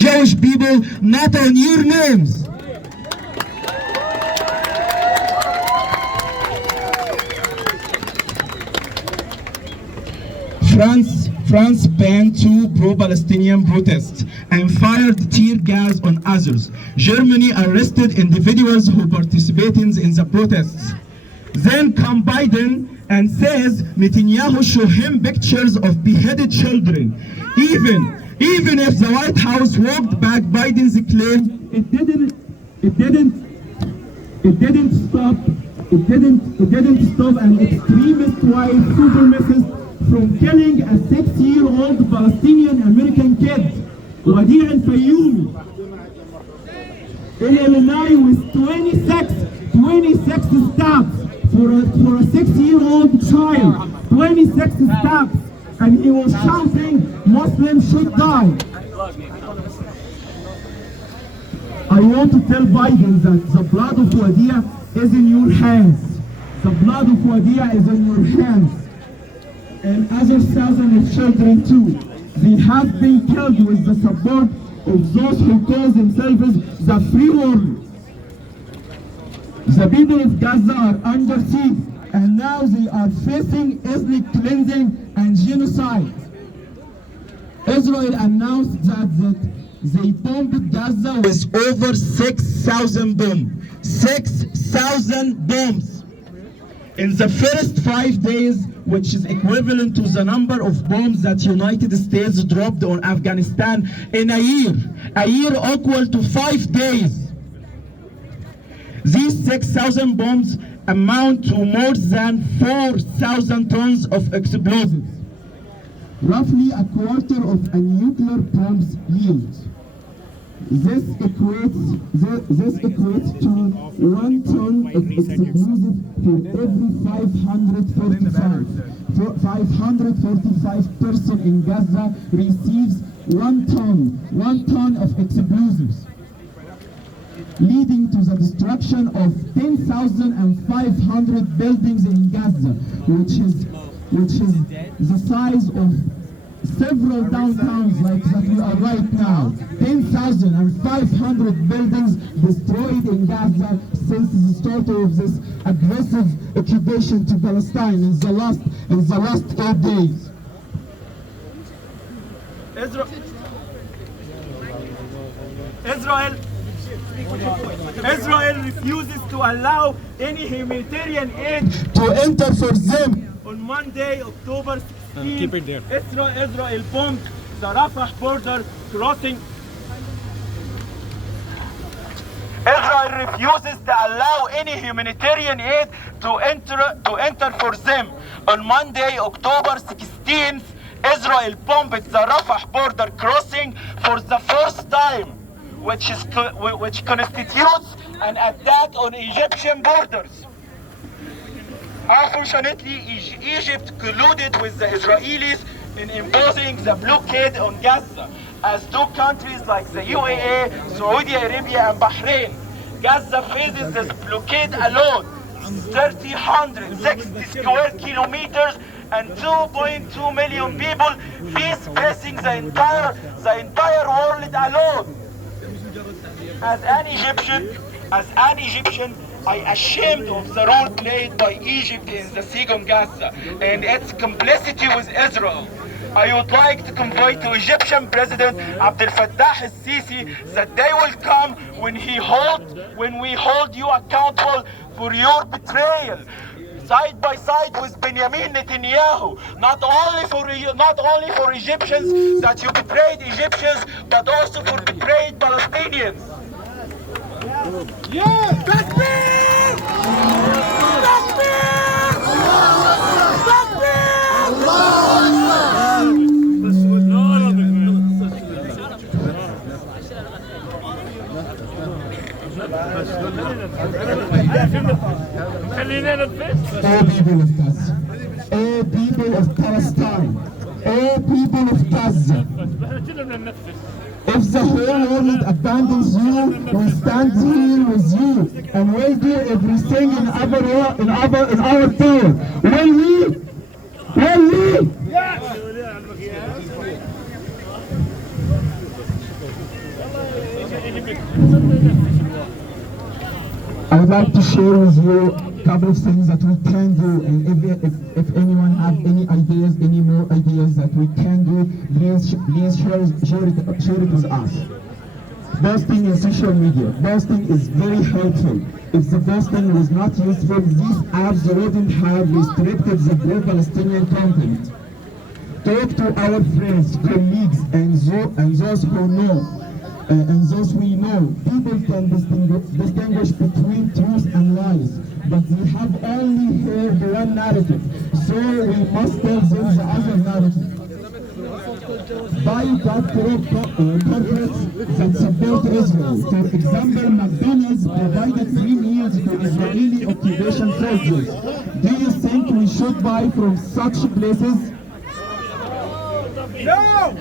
Jewish people, not on your names. France banned 2 pro-Palestinian protests and fired tear gas on others. Germany arrested individuals who participated in the protests. Then come Biden and says Netanyahu show him pictures of beheaded children. Even if the White House walked back Biden's claim, it didn't stop an extremist white supremacist from killing a 6-year-old Palestinian American kid, Wadi al-Fayoumi, in Illinois with 26 stabs for a 6-year-old child, 26 stabs, and he was shouting, Muslims should die. I want to tell Biden that the blood of Wadia is in your hands. The blood of Wadia is in your hands. And other thousands of children too. They have been killed with the support of those who call themselves the free world. The people of Gaza are under siege, and now they are facing ethnic cleansing and genocide. Israel announced that they bombed Gaza with over 6,000 bombs. 6,000 bombs! In the first 5 days, which is equivalent to the number of bombs that United States dropped on Afghanistan in a year equal to 5 days. These 6,000 bombs amount to more than 4,000 tons of explosives, roughly a quarter of a nuclear bomb's yield. This equates to 1 ton of explosive for every 545 person in Gaza receives 1 ton of explosives, leading to the destruction of 10,500 buildings in Gaza, which is the size of several downtowns like that we are right now. 10,500 buildings destroyed in Gaza since the start of this aggressive occupation to Palestine in the last 8 days. Israel refuses to allow any humanitarian aid to enter for them. On Monday, October 16th, Israel bombed the Rafah border crossing. Israel refuses to allow any humanitarian aid to enter for them. On Monday, October 16th, Israel bombed the Rafah border crossing for the first time, which constitutes an attack on Egyptian borders. Unfortunately, Egypt colluded with the Israelis in imposing the blockade on Gaza, as 2 countries like the UAE, Saudi Arabia and Bahrain. Gaza faces this blockade alone, 360 square kilometers and 2.2 million people facing the entire world alone. As an Egyptian, I am ashamed of the role played by Egypt in the siege on Gaza and its complicity with Israel. I would like to convey to Egyptian President Abdel Fattah al-Sisi that day will come when we hold you accountable for your betrayal, side by side with Benjamin Netanyahu. Not only for Egyptians that you betrayed Egyptians, but also for betrayed Palestinians. Yeah! Takbir! Takbir! Takbir! All people of Gaza, all people of Palestine, all people of Gaza, if the whole world abandons you, we stand here with you and we'll do everything in our power. Will we? Will we? Yes! I would like to share with you a couple of things that we can do, and if anyone have any ideas, any more ideas that we can do, please share it with us. Posting in social media. Posting is very helpful. If the posting was not useful, these apps wouldn't have restricted the pro-Palestinian content. Talk to our friends, colleagues, and those who know. And those we know, people can distinguish between truth and lies, but they have only heard one narrative, so we must tell them the other narrative. Boycott corporates that support Israel. For example, McDonald's provided free meals to Israeli occupation soldiers. Do you think we should buy from such places? No!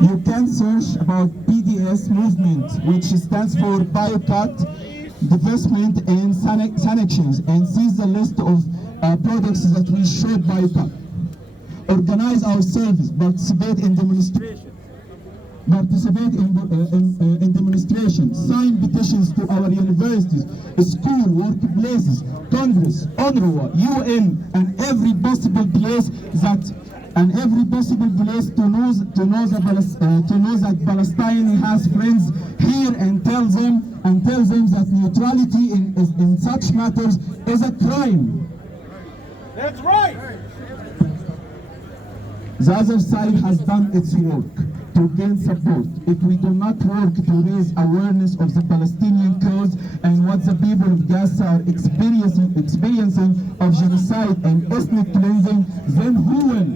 You can search about BDS movement, which stands for Boycott, Divestment and Sanctions, and see the list of products that we should boycott. Organize ourselves, participate in demonstrations, sign petitions to our universities, school, workplaces, Congress, UNRWA, UN, and every possible place to know that Palestine has friends here, and tell them that neutrality in such matters is a crime. That's right! The other side has done its work to gain support. If we do not work to raise awareness of the Palestinian cause and what the people of Gaza are experiencing of genocide and ethnic cleansing, then who will?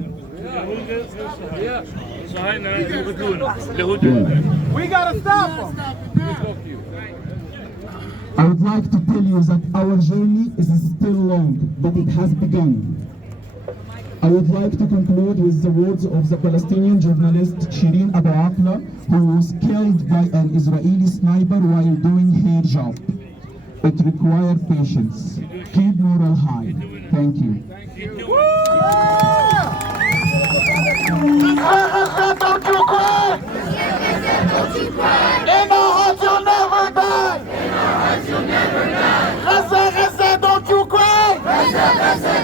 We gotta stop them! I would like to tell you that our journey is still long, but it has begun. I would like to conclude with the words of the Palestinian journalist Shireen Abu Akleh, who was killed by an Israeli sniper while doing her job. It requires patience. Keep morale high. Thank you. Don't you cry! In our hearts you'll never die! Gaza, don't you cry!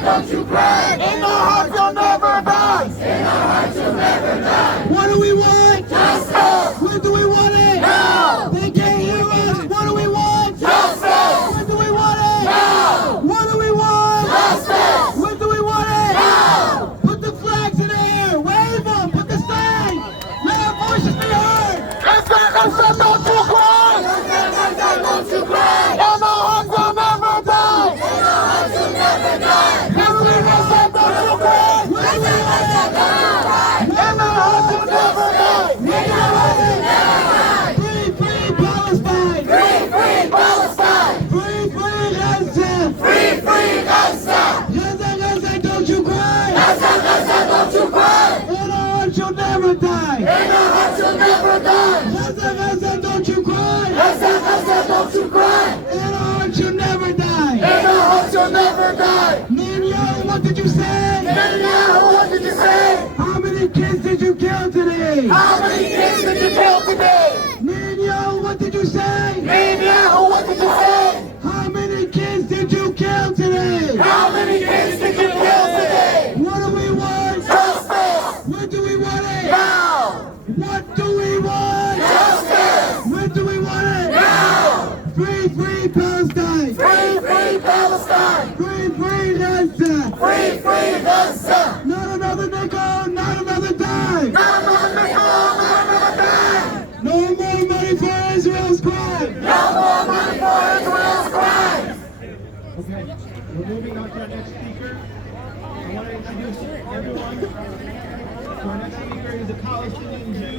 Don't you cry! In our hearts you'll never die! In our hearts you'll never die! What do we want? Justice! When do we want it? Now! They can't hear us! What do we want? Justice! When do we want it? Now! What do we want? Justice! When do we want it? Now! Put the flags in the air! Wave them! Put the sign! Let our voices be heard! Gaza, don't you cry! Gaza, don't you cry! In our hearts you'll never die! In our hearts you'll never die! Gaza, don't you cry! Gaza, don't you cry! In our hearts you'll never die! In our hearts you'll never die! Free, free Palestine! Free, free Palestine! Free, free Gaza! Free, free Gaza! Gaza, don't you cry! Gaza, don't you cry! In our hearts you'll never die! In our hearts you'll never die! Gaza, don't you cry! Gaza, don't you cry! In our hearts you'll never die! In our hearts you'll never die! Netanyahu, what did you say? Netanyahu, what did you say? How many kids did you kill today? How many kids did you kill today? Netanyahu, what did you say? Netanyahu, what did you say? How many kids did you kill today? How many kids did you kill today? What do we want? Justice! When do we want it? Now! What do we want? Justice! When do we want it? Now! Free, free Palestine! Free, free Palestine! Free, free Gaza! Free, free Gaza! Not another nickel, not another dime! Not another nickel, not another dime! No more money for Israel's crime! No more money for Israel's crimes! Okay, we're moving on to our next speaker. I want to introduce everyone to our next speaker. He's a Palestinian Jew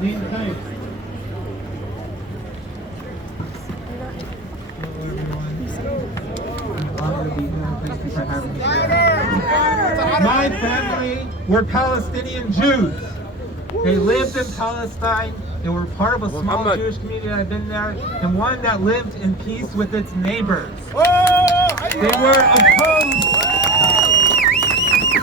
named Knight. Hello, everyone. I'm honored to be here. Thank you for having me. My family were Palestinian Jews. They lived in Palestine. They were part of a small Jewish community that had been there, and one that lived in peace with its neighbors.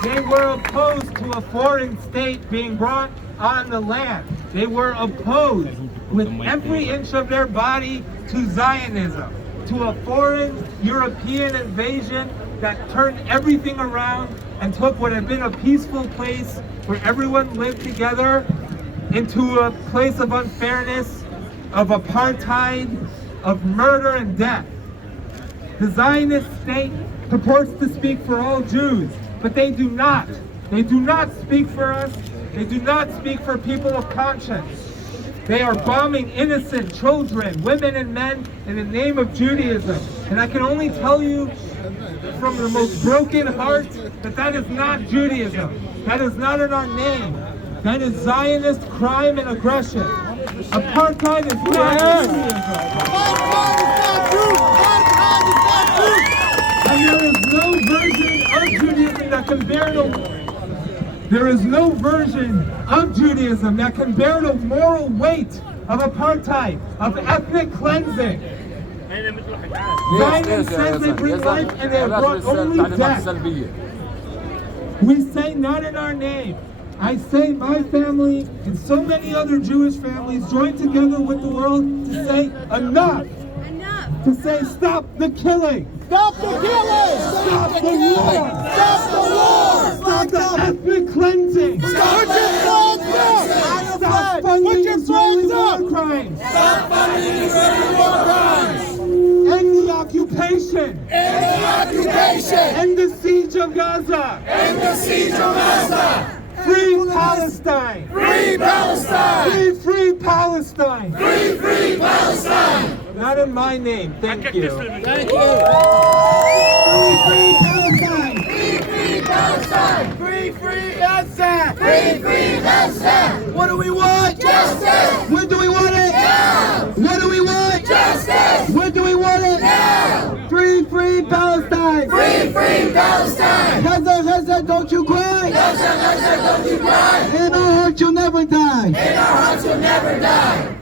They were opposed to a foreign state being brought on the land. They were opposed with every inch of their body to Zionism, to a foreign European invasion that turned everything around and took what had been a peaceful place where everyone lived together into a place of unfairness, of apartheid, of murder and death. The Zionist state purports to speak for all Jews, but they do not. They do not speak for us. They do not speak for people of conscience. They are bombing innocent children, women and men in the name of Judaism. And I can only tell you from the most broken heart that that is not Judaism. That is not in our name. That is Zionist crime and aggression. Apartheid is not Judaism. And there is no version of Judaism that can bear There is no version of Judaism that can bear the moral weight of apartheid, of ethnic cleansing. Zionist says they bring life and they have brought only death. We say not in our name. I say my family and so many other Jewish families join together with the world to say enough. To say stop the killing. Stop the killing! Stop the war. Stop the war! Stop the ethnic cleansing. Stop funding Israeli war crimes. Stop funding Israeli war crimes! End the occupation. End the occupation! End the siege of Gaza. End the siege of Gaza! Free Palestine. Free Palestine! Free Palestine. Free Palestine! Not in my name. Thank you. Thank you! Free Palestine. Free Palestine! Free Gaza! Free Gaza! What do we want? Justice! When do we want it? Now! What do we want? Justice! When do we want it? Now! Free Palestine! Free Palestine! Gaza, don't you cry! Gaza, don't you cry! In our hearts you'll never die! In our hearts you'll never die!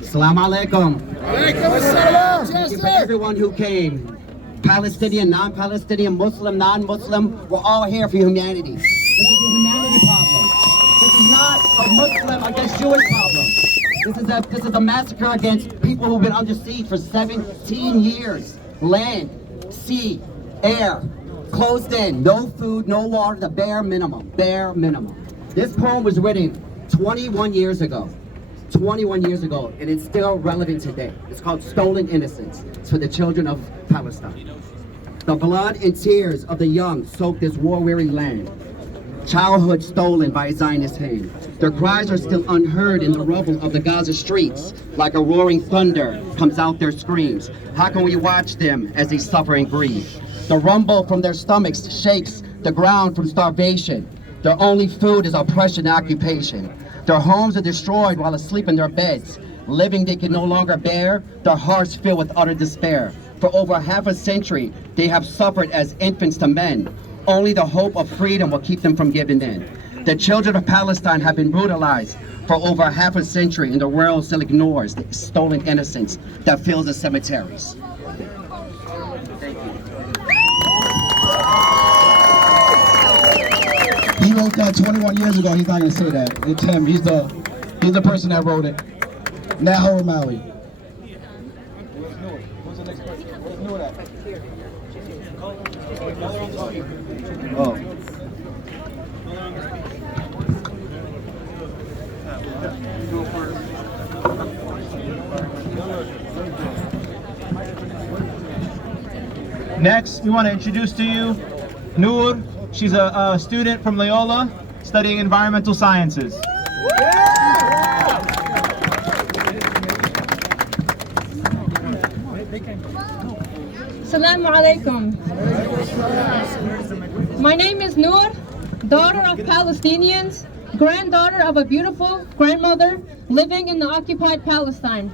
Assalamu alaikum. Alaikum assalam! Thank you for everyone who came. Palestinian, non-Palestinian, Muslim, non-Muslim, we're all here for humanity. This is a humanity problem. This is not a Muslim against Jewish problem. This is a massacre against people who've been under siege for 17 years. Land, sea, air, closed in, no food, no water, the bare minimum, bare minimum. This poem was written 21 years ago. 21 years ago, and it's still relevant today. It's called Stolen Innocence. It's for the children of Palestine. The blood and tears of the young soak this war-weary land. Childhood stolen by a Zionist hand. Their cries are still unheard in the rubble of the Gaza streets. Like a roaring thunder comes out their screams. How can we watch them as they suffer and grieve? The rumble from their stomachs shakes the ground from starvation. Their only food is oppression and occupation. Their homes are destroyed while asleep in their beds. Living they can no longer bear, their hearts filled with utter despair. For over half a century, they have suffered as infants to men. Only the hope of freedom will keep them from giving in. The children of Palestine have been brutalized for over half a century, and the world still ignores the stolen innocence that fills the cemeteries. He wrote that 21 years ago. He's not gonna say that. It's him. He's the person that wrote it. Naho Maui. Oh. Next, we want to introduce to you Noor. She's a student from Loyola studying environmental sciences. Assalamu alaikum. My name is Noor, daughter of Palestinians, granddaughter of a beautiful grandmother living in the occupied Palestine.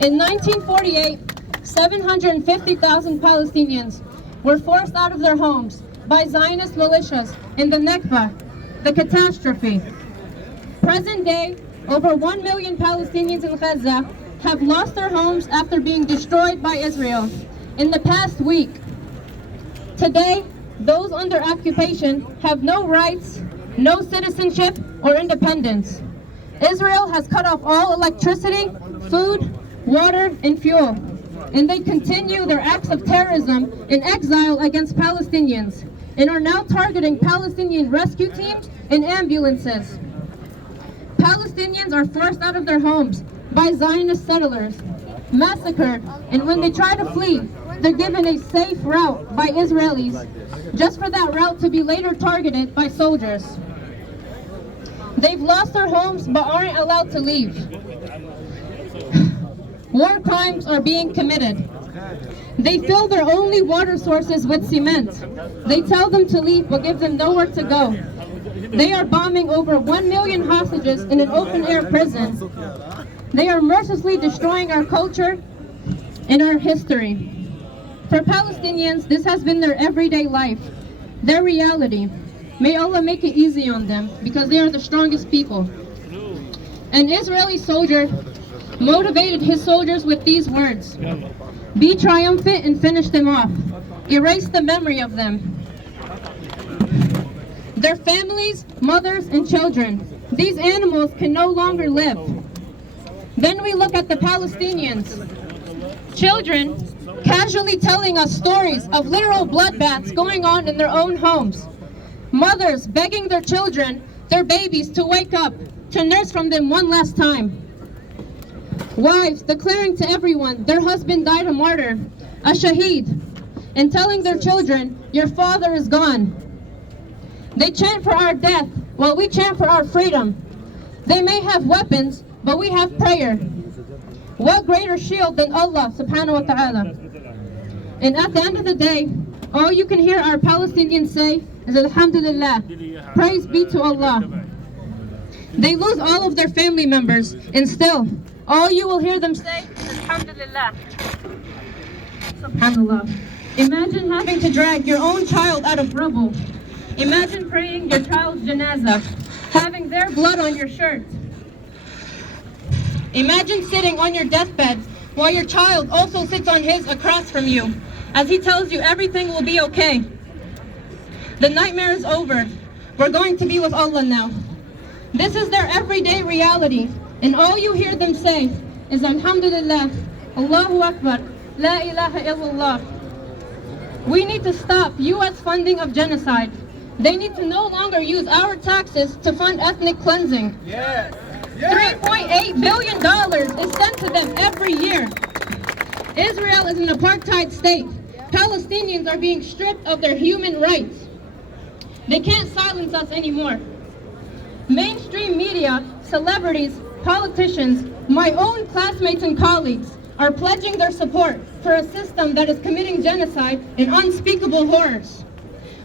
In 1948, 750,000 Palestinians were forced out of their homes by Zionist militias in the Nakba, the catastrophe. Present day, over 1 million Palestinians in Gaza have lost their homes after being destroyed by Israel in the past week. Today, those under occupation have no rights no citizenship or independence. Israel has cut off all electricity, food, water, and fuel. And they continue their acts of terrorism in exile against Palestinians and are now targeting Palestinian rescue teams and ambulances. Palestinians are forced out of their homes by Zionist settlers, massacred, and when they try to flee, they're given a safe route by Israelis, just for that route to be later targeted by soldiers. They've lost their homes but aren't allowed to leave. War crimes are being committed. They fill their only water sources with cement. They tell them to leave but give them nowhere to go. They are bombing over 1 million hostages in an open-air prison. They are mercilessly destroying our culture and our history. For Palestinians, this has been their everyday life, their reality. May Allah make it easy on them, because they are the strongest people. An Israeli soldier motivated his soldiers with these words: be triumphant and finish them off. Erase the memory of them. Their families, mothers, and children. These animals can no longer live. Then we look at the Palestinians. Children casually telling us stories of literal bloodbaths going on in their own homes. Mothers begging their children, their babies, to wake up, to nurse from them one last time. Wives declaring to everyone their husband died a martyr, a shaheed, and telling their children, your father is gone. They chant for our death while we chant for our freedom. They may have weapons, but we have prayer. What greater shield than Allah subhanahu wa ta'ala? And at the end of the day, all you can hear our Palestinians say is Alhamdulillah, praise be to Allah. They lose all of their family members, and still, all you will hear them say is Alhamdulillah. SubhanAllah. Imagine having to drag your own child out of rubble. Imagine praying your child's janazah, having their blood on your shirt. Imagine sitting on your deathbed while your child also sits on his across from you, as he tells you everything will be okay. The nightmare is over. We're going to be with Allah now. This is their everyday reality, and all you hear them say is Alhamdulillah, Allahu Akbar, La ilaha illallah. We need to stop U.S. funding of genocide. They need to no longer use our taxes to fund ethnic cleansing. Yes. $3.8 billion is sent to them every year. Israel is an apartheid state. Palestinians are being stripped of their human rights. They can't silence us anymore. Mainstream media, celebrities, politicians, my own classmates and colleagues are pledging their support for a system that is committing genocide and unspeakable horrors.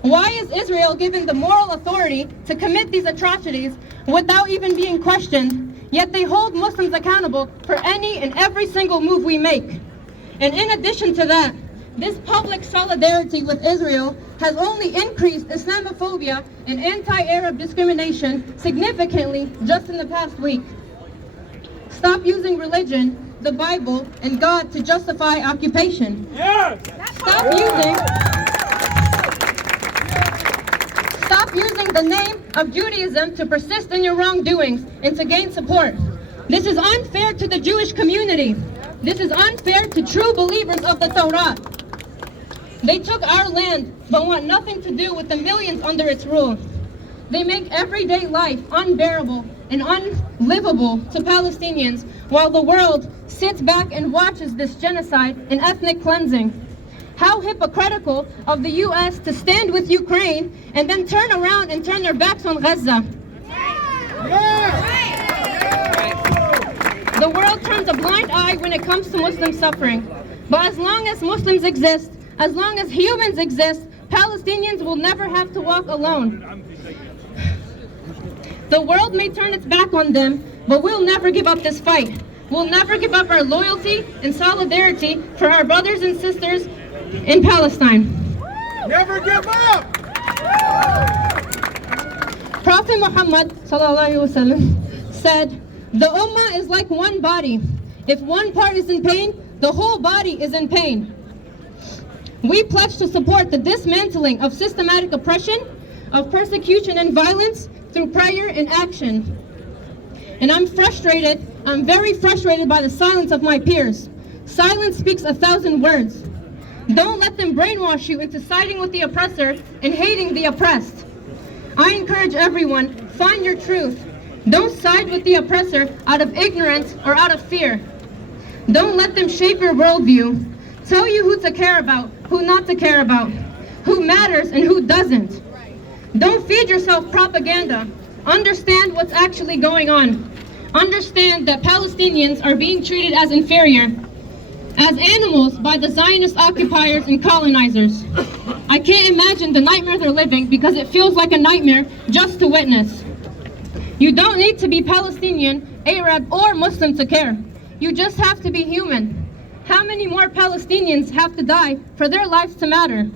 Why is Israel given the moral authority to commit these atrocities without even being questioned, yet they hold Muslims accountable for any and every single move we make? And in addition to that, this public solidarity with Israel has only increased Islamophobia and anti-Arab discrimination significantly just in the past week. Stop using religion, the Bible, and God to justify occupation. Stop using the name of Judaism to persist in your wrongdoings and to gain support. This is unfair to the Jewish community. This is unfair to true believers of the Torah. They took our land, but want nothing to do with the millions under its rule. They make everyday life unbearable and unlivable to Palestinians, while the world sits back and watches this genocide and ethnic cleansing. How hypocritical of the U.S. to stand with Ukraine and then turn around and turn their backs on Gaza. The world turns a blind eye when it comes to Muslim suffering. But as long as Muslims exist, as long as humans exist, Palestinians will never have to walk alone. The world may turn its back on them, but we'll never give up this fight. We'll never give up our loyalty and solidarity for our brothers and sisters in Palestine. Never give up! Prophet Muhammad ﷺ said, the Ummah is like one body. If one part is in pain, the whole body is in pain. We pledge to support the dismantling of systematic oppression, of persecution and violence, through prayer and action. And I'm very frustrated by the silence of my peers. Silence speaks 1,000 words. Don't let them brainwash you into siding with the oppressor and hating the oppressed. I encourage everyone, find your truth. Don't side with the oppressor out of ignorance or out of fear. Don't let them shape your worldview. Tell you who to care about, who not to care about, who matters and who doesn't. Don't feed yourself propaganda. Understand what's actually going on. Understand that Palestinians are being treated as inferior, as animals by the Zionist occupiers and colonizers. I can't imagine the nightmare they're living because it feels like a nightmare just to witness. You don't need to be Palestinian, Arab, or Muslim to care. You just have to be human. How many more Palestinians have to die for their lives to matter?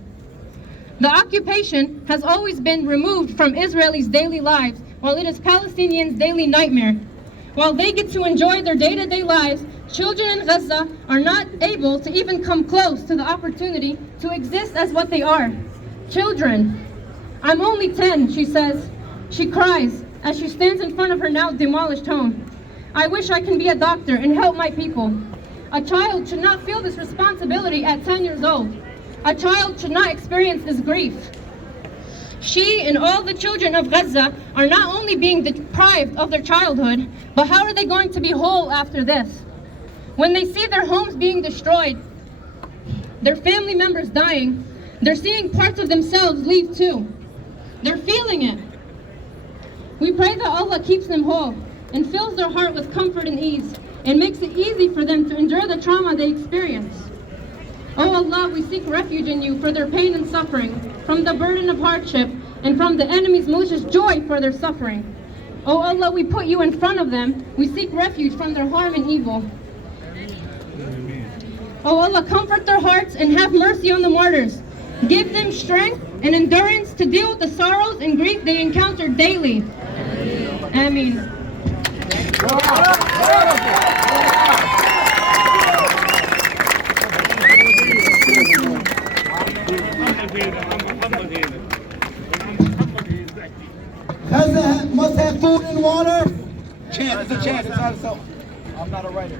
The occupation has always been removed from Israelis' daily lives, while it is Palestinians' daily nightmare. While they get to enjoy their day-to-day lives, children in Gaza are not able to even come close to the opportunity to exist as what they are. Children. I'm only 10, she says. She cries as she stands in front of her now demolished home. I wish I can be a doctor and help my people. A child should not feel this responsibility at 10 years old. A child should not experience this grief. She and all the children of Gaza are not only being deprived of their childhood, but how are they going to be whole after this? When they see their homes being destroyed, their family members dying, they're seeing parts of themselves leave too. They're feeling it. We pray that Allah keeps them whole and fills their heart with comfort and ease and makes it easy for them to endure the trauma they experience. Oh Allah, we seek refuge in you for their pain and suffering, from the burden of hardship, and from the enemy's malicious joy for their suffering. Oh Allah, we put you in front of them. We seek refuge from their harm and evil. Oh Allah, comfort their hearts and have mercy on the martyrs. Give them strength and endurance to deal with the sorrows and grief they encounter daily. Ameen. Gaza must have food and water. Chance, it's a chance. It's not a self. I'm not a writer.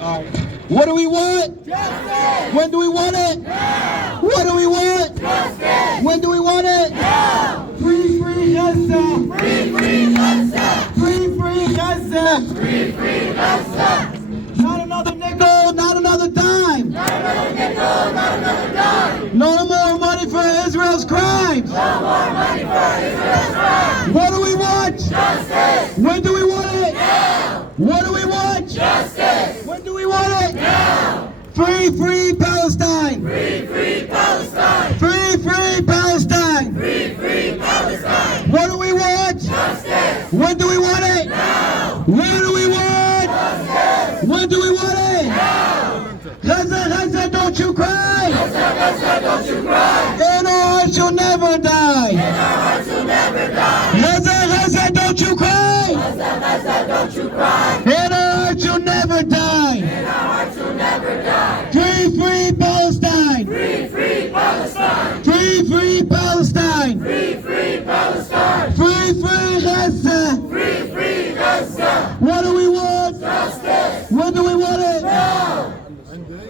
All right. What do we want? Justice. When do we want it? Now. What do we want? Justice. When do we want it? Now. Free, free Gaza. Free, free Gaza. Free, free Gaza. Free, free Gaza. Not another nickel, not another dime. Not another nickel, not another dime. No more money for Israel's crimes. No more money for Israel's crimes. What do we want? Justice. When do we want it? Now. What do we want? Justice. When do we want it? Now. Free, free Palestine. Free, free Palestine. Free, free Palestine. Free, free Palestine. What do we want? Justice. When do we want it? Now. Where do we want? Justice. When do we want it? Now. Gaza, Gaza, don't you cry. Gaza, Gaza, don't you cry. In our hearts you'll never die. In our hearts you'll never die. Gaza, Gaza, don't you cry. Gaza, Gaza, don't you cry. In our hearts you'll never die. In our hearts you'll never die. Free, free Palestine. Free, free Palestine. Free, free Palestine. Free, free Palestine. Free, free Gaza. Free, free Gaza. What do we want? Justice. When do we want it? Now.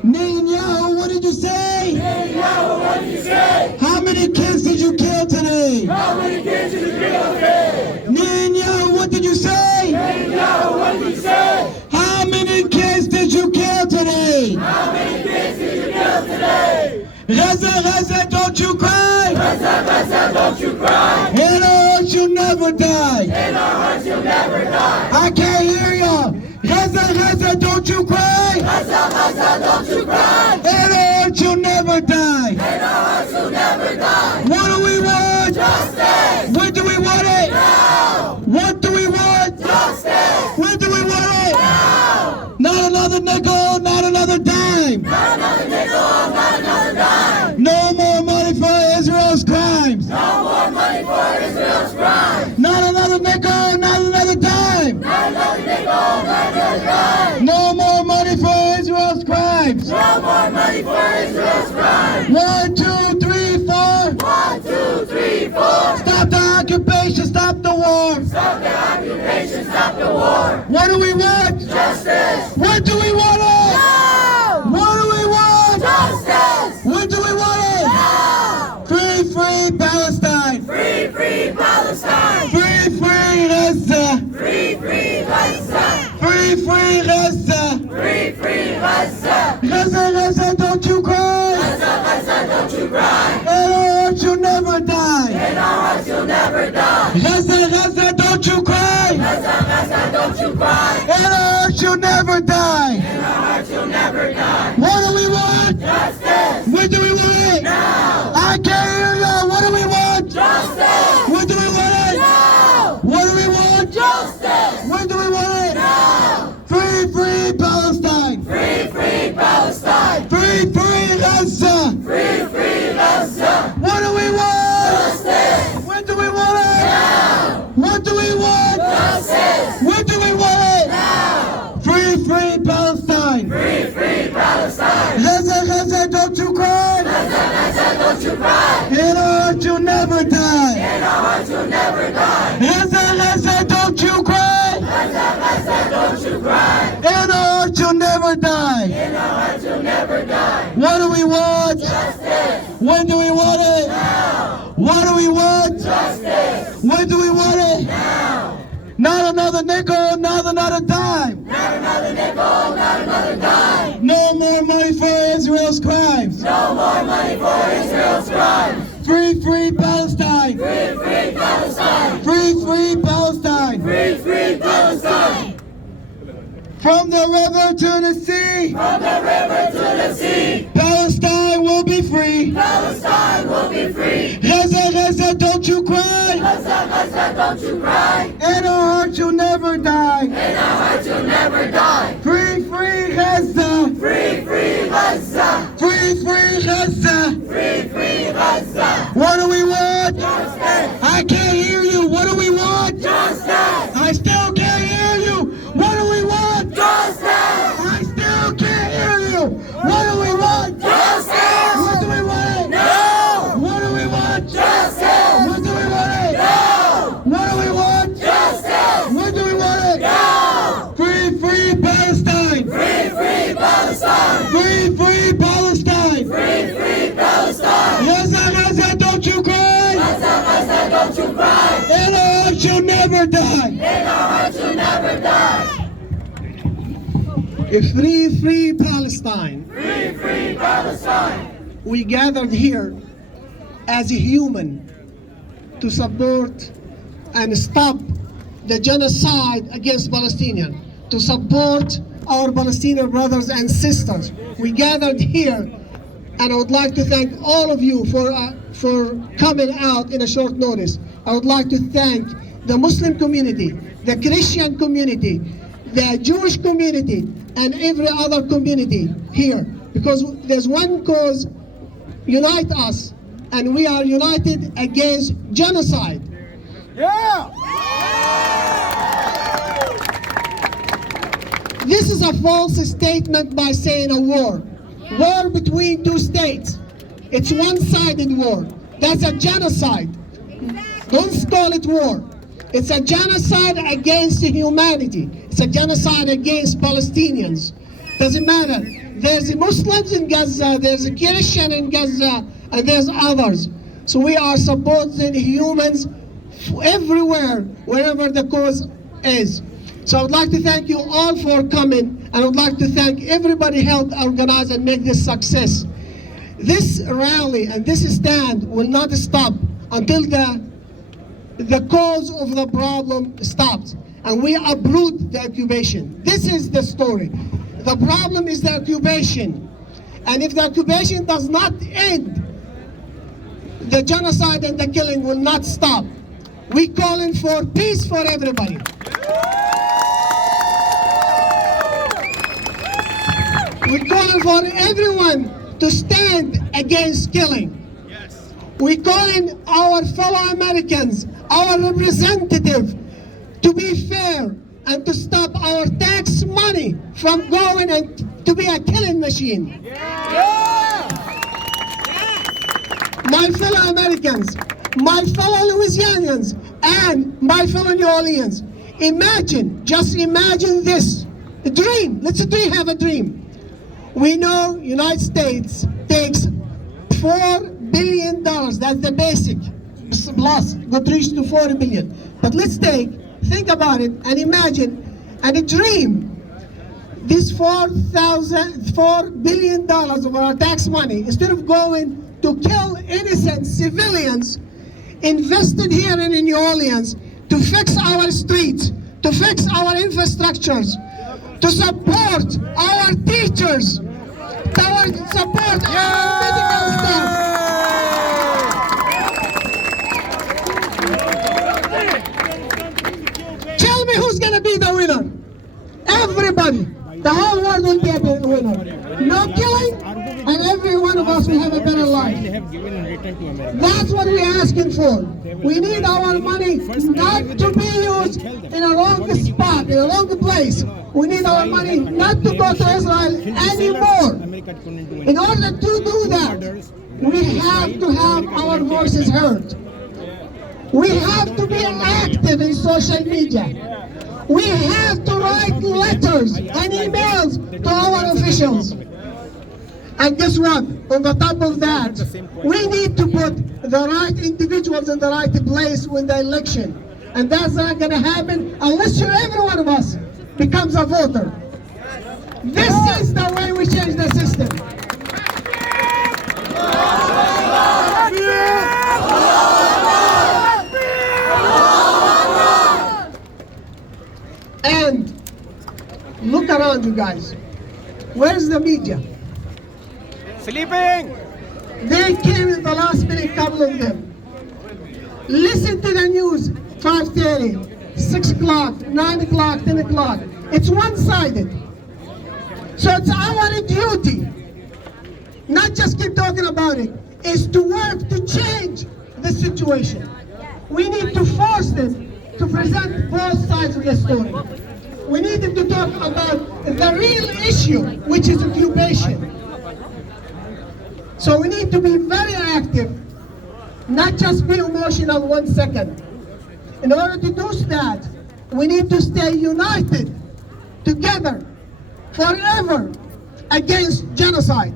Netanyahu, what did you say? Netanyahu, what did you say? How many kids did you kill today? How many kids did you kill today? Netanyahu, what did you say? Netanyahu, what did you say? How many kids did you kill today? How many kids did you kill today? Gaza, Gaza, don't you cry. Gaza, Gaza, don't you cry. In our hearts you'll never die. In our hearts you'll never die. I can't hear you. Gaza, Gaza, don't you cry. Gaza, Gaza, don't you cry. In our hearts you'll never die. In our hearts you'll never die. What do we want? Justice. When do we want it? Now. What do we want? Justice. When do we want it? Now. Not another nickel, not another dime. Not another nickel, not another dime. No more money for Israel's crimes. No more money for Israel's crimes. Not another nickel, not another dime. Not another nickel, not another dime. No more money for Israel's crimes. No more money for Israel's crimes. 1, 2, 3, 4. 1, 2, 3, 4. Stop the occupation, stop the war. Stop the occupation, stop the war. What do we want? Justice. When do we want it? Now. What do we want? Justice. When do we want it? Now. Free, free Palestine. Free, free Palestine. Free, free Gaza. Free, free Gaza. Free, free Gaza. Free, free Gaza. Gaza, Gaza, don't you cry. Gaza, Gaza, don't you cry. In our hearts you'll never die. In our hearts you'll never die. Gaza, Gaza, don't you cry. Gaza, Gaza, don't you cry. In our hearts you'll never die. In our hearts you'll never die. What do we want? Justice. When do we want it? Now. I can't hear you. What do we want? Justice. When do we want it? Now. What do we want? Justice. When do we want it? Now. Free, free Palestine. Free, free Palestine. Free, free Gaza. Free, free Gaza. What do we want? Justice. When do we want it? Now. What do we want? Justice. When do we want it? Now. Free, free Palestine. Free, free Palestine. Gaza, Gaza, don't you cry. Gaza, Gaza, don't you cry. In our hearts you'll never die. In our hearts you'll never die. Gaza, Gaza, don't you cry. Gaza, Gaza, don't you cry. In our hearts you'll never die. In our hearts you'll never die. What do we want? Justice. When do we want it? Now. What do we want? Justice. When do we want it? Now. Not another nickel, not another dime. Not another nickel, not another dime. No more money for Israel's crimes. No more money for Israel's crimes. Free, free Palestine. Free, free Palestine. Free, free Palestine. Free, free Palestine. From the river to the sea, From the river to the sea, Palestine will be free. Palestine will be free. Gaza, Gaza, don't you cry. Gaza, Gaza, don't you cry. In our hearts you'll never die. In our hearts you'll never die. Free, free Gaza. Free, free Gaza. Free, free Gaza. Free, free Gaza. What do we want? Justice. I can't hear you. What do we want? Justice. I still can't hear you. What do we want? Justice. I still can't hear you. What do we want? Justice. What do we want? No. What do we want? Justice. What do we want? No. What do we want? Justice. What do we want? No. Free, free Palestine. Free, free Palestine. Free, free Palestine. Free, free Palestine. Gaza, Gaza, don't you cry. Gaza, Gaza, don't you cry. In our hearts you'll never die. In our hearts you'll never die. Free, free Palestine. Free, free Palestine. We gathered here as a human to support and stop the genocide against Palestinians, to support our Palestinian brothers and sisters. We gathered here, and I would like to thank all of you for coming out in a short notice. I would like to thank the Muslim community, the Christian community, the Jewish community, and every other community here, because there's one cause unite us, and we are united against genocide. This is a false statement by saying a war between two states. It's one-sided war. That's a genocide. Don't call it war. It's a genocide against humanity. It's a genocide against Palestinians. Doesn't matter. There's Muslims in Gaza, there's a Christian in Gaza, and there's others. So we are supporting humans everywhere, wherever the cause is. So I would like to thank you all for coming, and I would like to thank everybody helped organize and make this success. This rally and this stand will not stop until the cause of the problem stops, and we uproot the occupation. This is the story. The problem is the occupation, and if the occupation does not end, the genocide and the killing will not stop. We're calling for peace for everybody. We're calling for everyone to stand against killing. We're calling our fellow Americans, our representative, to be fair and to stop our tax money from going and to be a killing machine. My fellow Americans, my fellow Louisianians and my fellow New Orleans, imagine, just imagine this, a dream. Let's have a dream. We know United States takes $4 billion, that's the basic, plus good reach to 40 billion. But let's think about it and imagine and dream this $4 billion of our tax money, instead of going to kill innocent civilians, invested here in New Orleans to fix our streets, to fix our infrastructures, to support our teachers, to support our medical staff. Tell me who's going to be the winner? Everybody. The whole world will be a winner. No killing, and every one of us will have a better life. That's what we're asking for. We need our money not to be used in a wrong spot, in a wrong place. We need our money not to go to Israel anymore. In order to do that, we have to have our voices heard. We have to be active in social media. We have to write letters and emails to our officials. And guess what? On the top of that, we need to put the right individuals in the right place with the election. And that's not going to happen unless every one of us becomes a voter. This is the way we change the system. And look around, you guys. Where's the media? Sleeping! They came in the last minute, couple of them. Listen to the news, 5:30, 6 o'clock, 9 o'clock, 10 o'clock. It's one-sided. So it's our duty, not just keep talking about it, is to work to change the situation. We need to force them to present both sides of the story. We need them to talk about the real issue, which is occupation. So we need to be very active, not just be emotional 1 second. In order to do that, we need to stay united, together, forever, against genocide.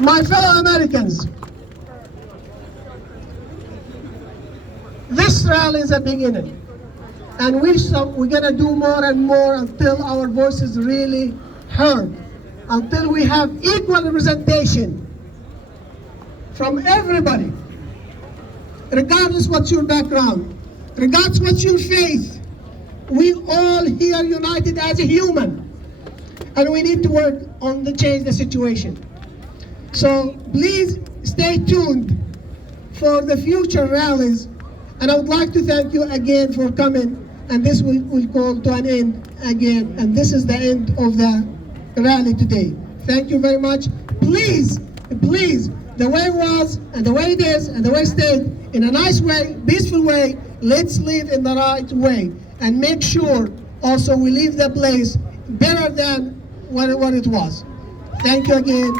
My fellow Americans, this rally is a beginning. And we're going to do more and more until our voice is really heard, until we have equal representation from everybody, regardless what's your background, regardless what's your faith. We all here united as a human, and we need to work on to change the situation. So please stay tuned for the future rallies, and I would like to thank you again for coming. And this will call to an end again. And this is the end of the rally today. Thank you very much. Please, please, the way it was, and the way it is, and the way it stayed, in a nice way, peaceful way, let's live in the right way. And make sure also we leave the place better than what it was. Thank you again.